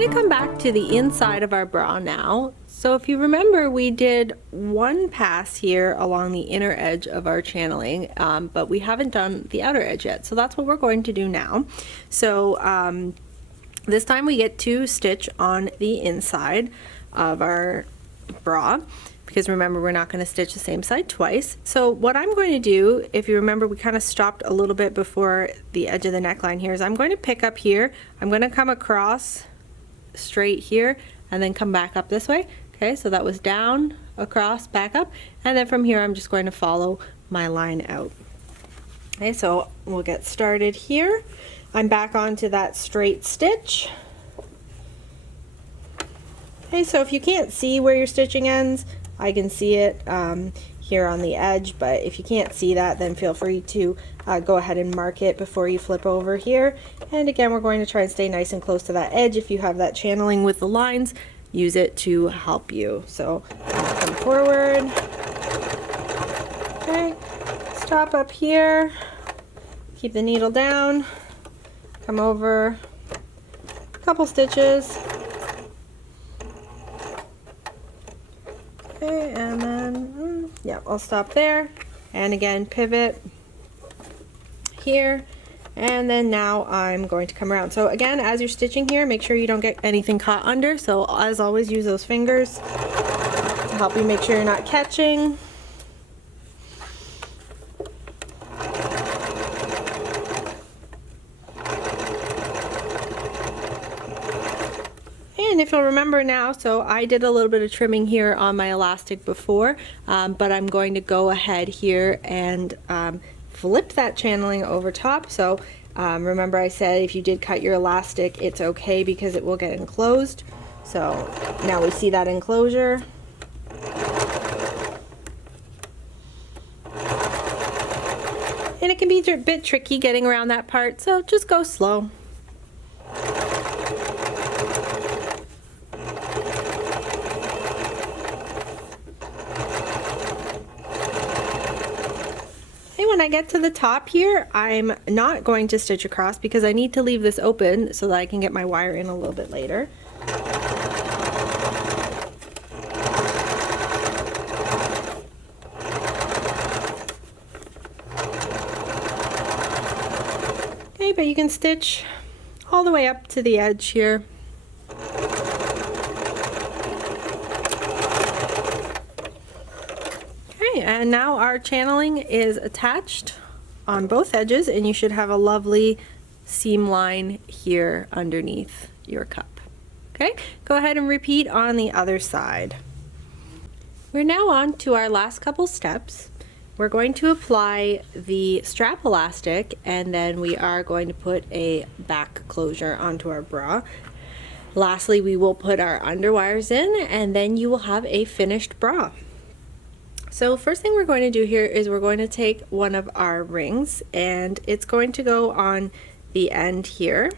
going to come back to the inside of our bra now. So if you remember, we did one pass here along the inner edge of our channeling, but we haven't done the outer edge yet. So that's what we're going to do now. So this time we get to stitch on the inside of our bra, because remember, we're not going to stitch the same side twice. So what I'm going to do, if you remember, we kind of stopped a little bit before the edge of the neckline here, is I'm going to pick up here, I'm going to come across straight here and then come back up this way. Okay, so that was down, across, back up, and then from here I'm just going to follow my line out. Okay, so we'll get started here. I'm back onto that straight stitch. Okay, so if you can't see where your stitching ends, I can see it here on the edge, but if you can't see that, then feel free to go ahead and mark it before you flip over here. And again, we're going to try and stay nice and close to that edge. If you have that channeling with the lines, use it to help you. So come forward. Okay, stop up here, keep the needle down, come over a couple stitches. Okay, and then, yeah, I'll stop there. And again, pivot here. And then now I'm going to come around. So again, as you're stitching here, make sure you don't get anything caught under. So as always, use those fingers to help you make sure you're not catching. And if you'll remember now, so I did a little bit of trimming here on my elastic before, but I'm going to go ahead here and flip that channeling over top. So remember I said if you did cut your elastic, it's okay because it will get enclosed. So now we see that enclosure. And it can be a bit tricky getting around that part, so just go slow. When I get to the top here, I'm not going to stitch across because I need to leave this open so that I can get my wire in a little bit later. Okay, but you can stitch all the way up to the edge here. And now our channeling is attached on both edges, and you should have a lovely seam line here underneath your cup. Okay, go ahead and repeat on the other side. We're now on to our last couple steps. We're going to apply the strap elastic, and then we are going to put a back closure onto our bra. Lastly, we will put our underwires in, and then you will have a finished bra. So first thing we're going to do here is we're going to take one of our rings, and it's going to go on the end here.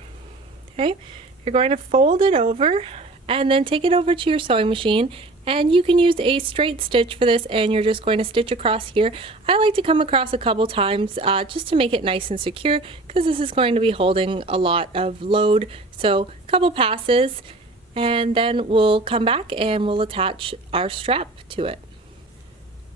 Okay, you're going to fold it over and then take it over to your sewing machine, and you can use a straight stitch for this, and you're just going to stitch across here. I like to come across a couple times just to make it nice and secure, because this is going to be holding a lot of load. So a couple passes, and then we'll come back and we'll attach our strap to it.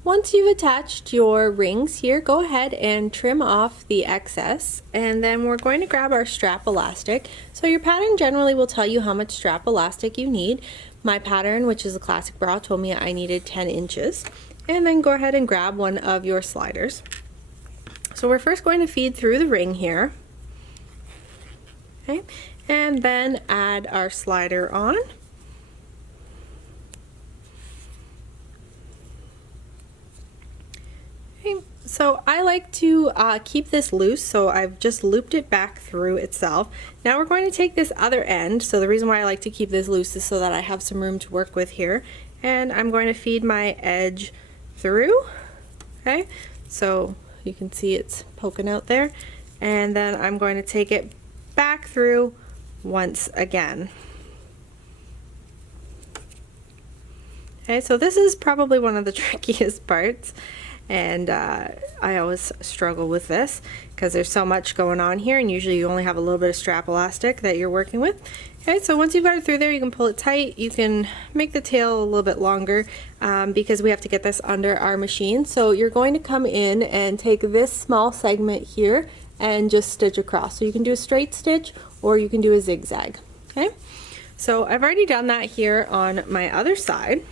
Once you've attached your rings here, go ahead and trim off the excess, and then we're going to grab our strap elastic. So your pattern generally will tell you how much strap elastic you need. My pattern, which is a classic bra, told me I needed 10 inches. And then go ahead and grab one of your sliders. So we're first going to feed through the ring here. Okay, and then add our slider on. So I like to keep this loose, so I've just looped it back through itself. Now we're going to take this other end, so the reason why I like to keep this loose is so that I have some room to work with here, and I'm going to feed my edge through. Okay, so you can see it's poking out there, and then I'm going to take it back through once again. Okay, so this is probably one of the trickiest parts. and I always struggle with this because there's so much going on here, and usually you only have a little bit of strap elastic that you're working with. Okay, so once you've got it through there, you can pull it tight. You can make the tail a little bit longer because we have to get this under our machine. So you're going to come in and take this small segment here and just stitch across. So you can do a straight stitch or you can do a zigzag. Okay, so I've already done that here on my other side.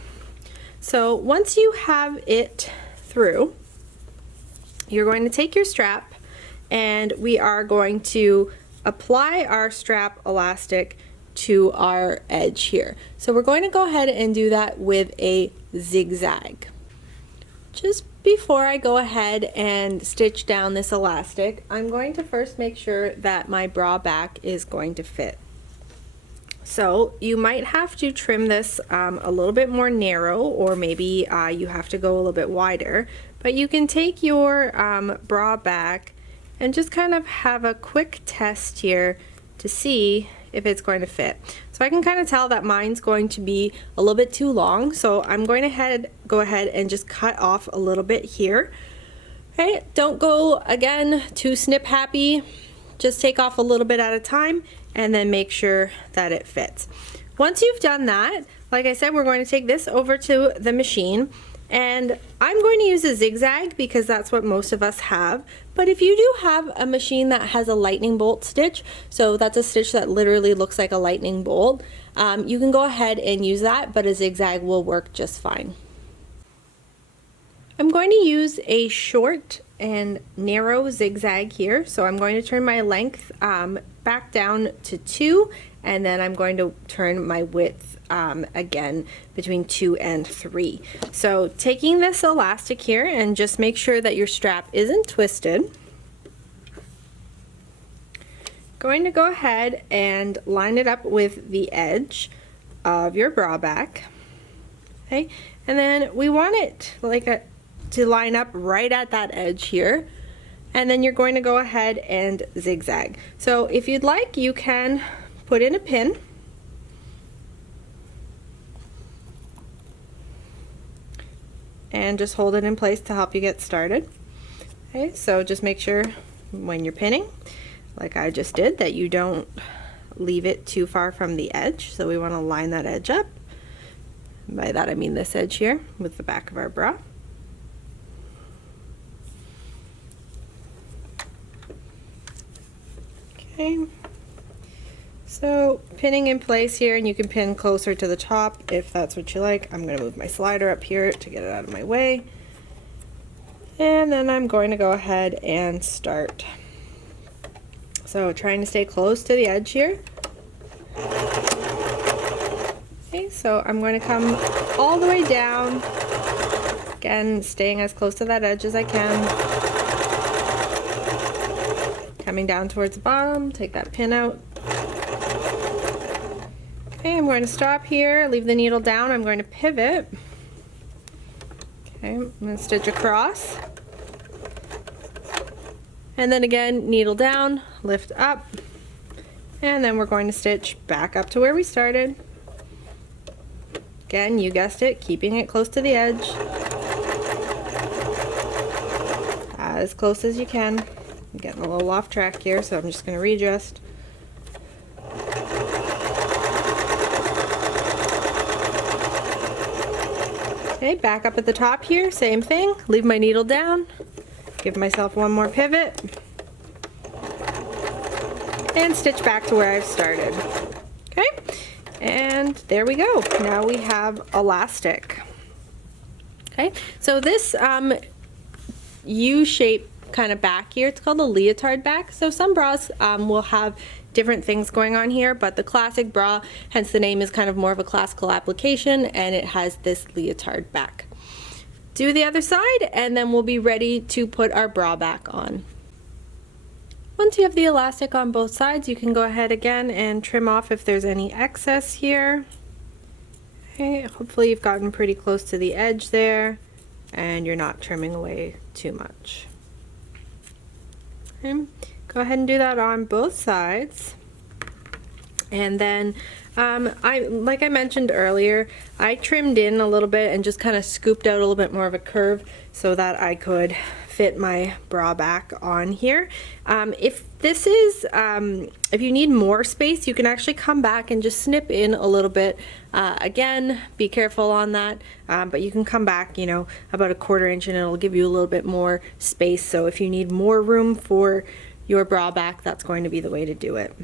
So once you have it through, you're going to take your strap and we are going to apply our strap elastic to our edge here. So we're going to go ahead and do that with a zigzag. Just before I go ahead and stitch down this elastic, I'm going to first make sure that my bra back is going to fit. So you might have to trim this a little bit more narrow, or maybe you have to go a little bit wider, but you can take your bra back and just kind of have a quick test here to see if it's going to fit. So I can kind of tell that mine's going to be a little bit too long, so I'm going to go ahead and just cut off a little bit here. Okay, don't go again too snip happy, just take off a little bit at a time and then make sure that it fits. Once you've done that, like I said, we're going to take this over to the machine, and I'm going to use a zigzag because that's what most of us have. But if you do have a machine that has a lightning bolt stitch, so that's a stitch that literally looks like a lightning bolt, you can go ahead and use that, but a zigzag will work just fine. I'm going to use a short and narrow zigzag here, so I'm going to turn my length back down to 2, and then I'm going to turn my width again between 2 and 3. So taking this elastic here, and just make sure that your strap isn't twisted. Going to go ahead and line it up with the edge of your bra back. Okay, and then we want it to line up right at that edge here, and then you're going to go ahead and zigzag. So if you'd like, you can put in a pin and just hold it in place to help you get started. Okay, so just make sure when you're pinning, like I just did, that you don't leave it too far from the edge. So we want to line that edge up. By that I mean this edge here with the back of our bra. Okay, so pinning in place here, and you can pin closer to the top if that's what you like. I'm going to move my slider up here to get it out of my way, and then I'm going to go ahead and start. So trying to stay close to the edge here. Okay, so I'm going to come all the way down, again staying as close to that edge as I can. Coming down towards the bottom, take that pin out. Okay, I'm going to stop here, leave the needle down, I'm going to pivot. Okay, I'm going to stitch across. And then again, needle down, lift up, and then we're going to stitch back up to where we started. Again, you guessed it, keeping it close to the edge. As close as you can. I'm getting a little off track here, so I'm just going to readjust. Okay, back up at the top here, same thing. Leave my needle down, give myself one more pivot, and stitch back to where I've started. Okay, and there we go. Now we have elastic. Okay, so this U-shape kind of back here, it's called a leotard back. So some bras will have different things going on here, but the classic bra, hence the name, is kind of more of a classical application, and it has this leotard back. Do the other side, and then we'll be ready to put our bra back on. Once you have the elastic on both sides, you can go ahead again and trim off if there's any excess here. Okay, hopefully you've gotten pretty close to the edge there and you're not trimming away too much. Okay, go ahead and do that on both sides. And then like I mentioned earlier, I trimmed in a little bit and just kind of scooped out a little bit more of a curve so that I could fit my bra back on here. If you need more space, you can actually come back and just snip in a little bit. Again, be careful on that, but you can come back, you know, about a 1/4 inch and it'll give you a little bit more space. So if you need more room for your bra back, that's going to be the way to do it.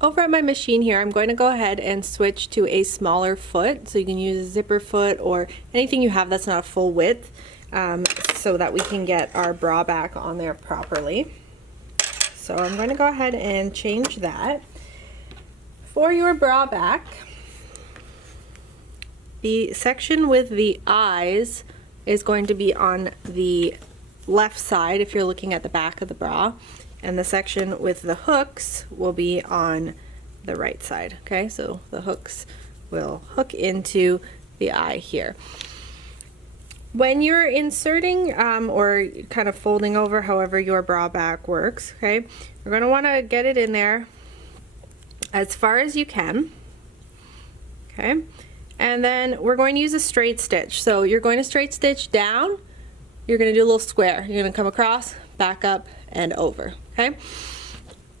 Over at my machine here, I'm going to go ahead and switch to a smaller foot. So you can use a zipper foot or anything you have that's not a full width, so that we can get our bra back on there properly. So I'm going to go ahead and change that. For your bra back, the section with the eyes is going to be on the left side if you're looking at the back of the bra, and the section with the hooks will be on the right side. Okay, so the hooks will hook into the eye here. When you're inserting or kind of folding over, however your bra back works, okay, you're going to want to get it in there as far as you can. Okay, and then we're going to use a straight stitch. So you're going to straight stitch down, you're going to do a little square, you're going to come across, back up, and over. Okay,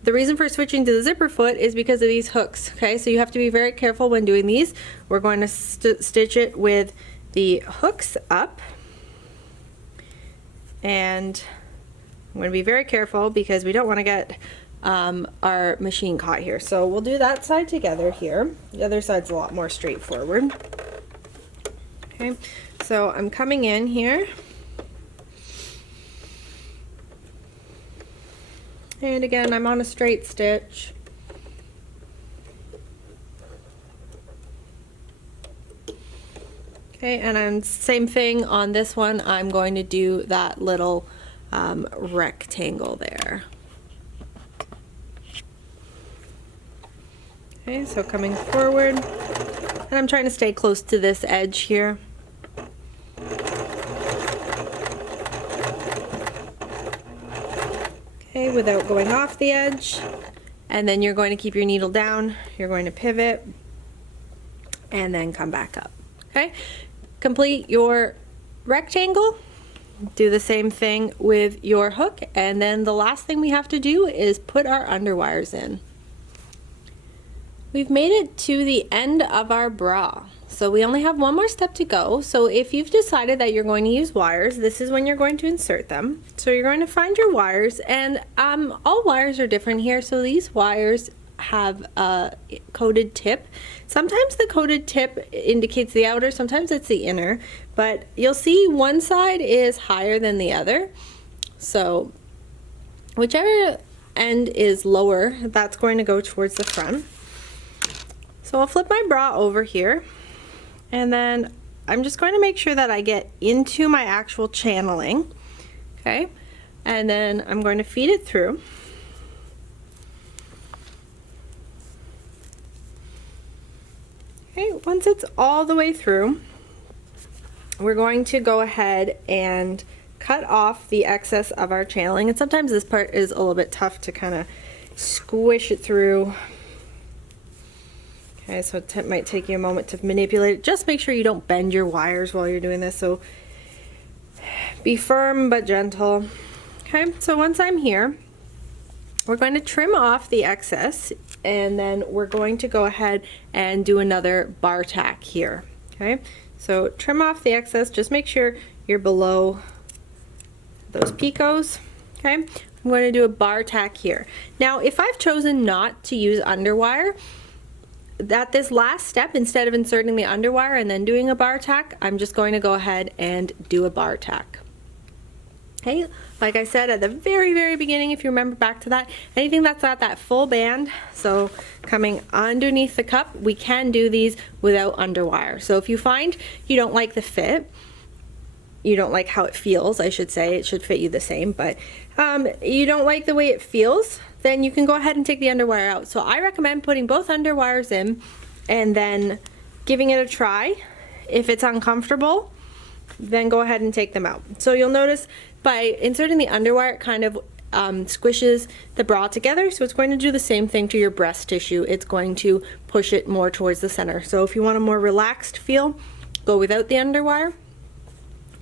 the reason for switching to the zipper foot is because of these hooks. Okay, so you have to be very careful when doing these. We're going to stitch it with the hooks up, and I'm going to be very careful because we don't want to get our machine caught here. So we'll do that side together here. The other side's a lot more straightforward. Okay, so I'm coming in here, and again I'm on a straight stitch. Okay, and I'm same thing on this one. I'm going to do that little rectangle there. Okay, so coming forward, and I'm trying to stay close to this edge here. Okay, without going off the edge. And then you're going to keep your needle down, you're going to pivot, and then come back up. Okay, complete your rectangle, do the same thing with your hook, and then the last thing we have to do is put our underwires in. We've made it to the end of our bra, so we only have one more step to go. So if you've decided that you're going to use wires, this is when you're going to insert them. So you're going to find your wires, and all wires are different here. So these wires have a coated tip. Sometimes the coated tip indicates the outer, sometimes it's the inner, but you'll see one side is higher than the other. So whichever end is lower, that's going to go towards the front. So I'll flip my bra over here, and then I'm just going to make sure that I get into my actual channeling. Okay, and then I'm going to feed it through. Okay, once it's all the way through, we're going to go ahead and cut off the excess of our channeling. And sometimes this part is a little bit tough to kind of squish it through. Okay, so it might take you a moment to manipulate it. Just make sure you don't bend your wires while you're doing this. So be firm but gentle. Okay, so once I'm here, we're going to trim off the excess, and then we're going to go ahead and do another bar tack here. Okay, so trim off the excess, just make sure you're below those picots. Okay, I'm going to do a bar tack here. Now if I've chosen not to use underwire, at this last step, instead of inserting the underwire and then doing a bar tack, I'm just going to go ahead and do a bar tack. Okay, like I said at the very beginning, if you remember back to that, anything that's at that full band, so coming underneath the cup, we can do these without underwire. So if you find you don't like the fit, you don't like how it feels, I should say, it should fit you the same, but you don't like the way it feels, then you can go ahead and take the underwire out. So I recommend putting both underwires in and then giving it a try. If it's uncomfortable, then go ahead and take them out. So you'll notice by inserting the underwire, it kind of squishes the bra together, so it's going to do the same thing to your breast tissue. It's going to push it more towards the center. So if you want a more relaxed feel, go without the underwire.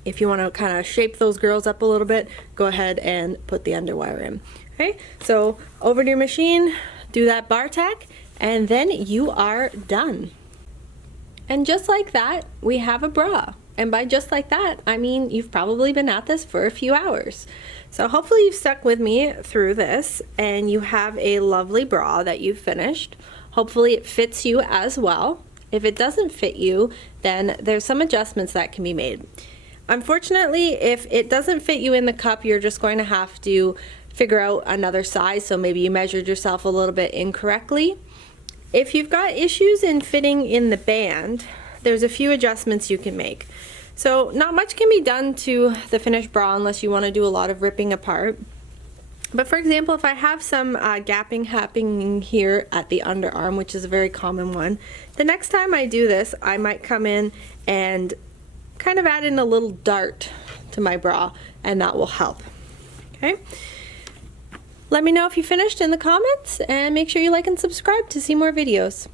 If you want to kind of shape those girls up a little bit, go ahead and put the underwire in. Okay, so over to your machine, do that bar tack, and then you are done. And just like that, we have a bra. And by just like that, I mean you've probably been at this for a few hours. So hopefully you've stuck with me through this and you have a lovely bra that you've finished. Hopefully it fits you as well. If it doesn't fit you, then there's some adjustments that can be made. Unfortunately, if it doesn't fit you in the cup, you're just going to have to figure out another size. So maybe you measured yourself a little bit incorrectly. If you've got issues in fitting in the band, there's a few adjustments you can make. So not much can be done to the finished bra unless you want to do a lot of ripping apart. But for example, if I have some gapping happening here at the underarm, which is a very common one, the next time I do this, I might come in and kind of add in a little dart to my bra, and that will help. Okay? Let me know if you finished in the comments, and make sure you like and subscribe to see more videos.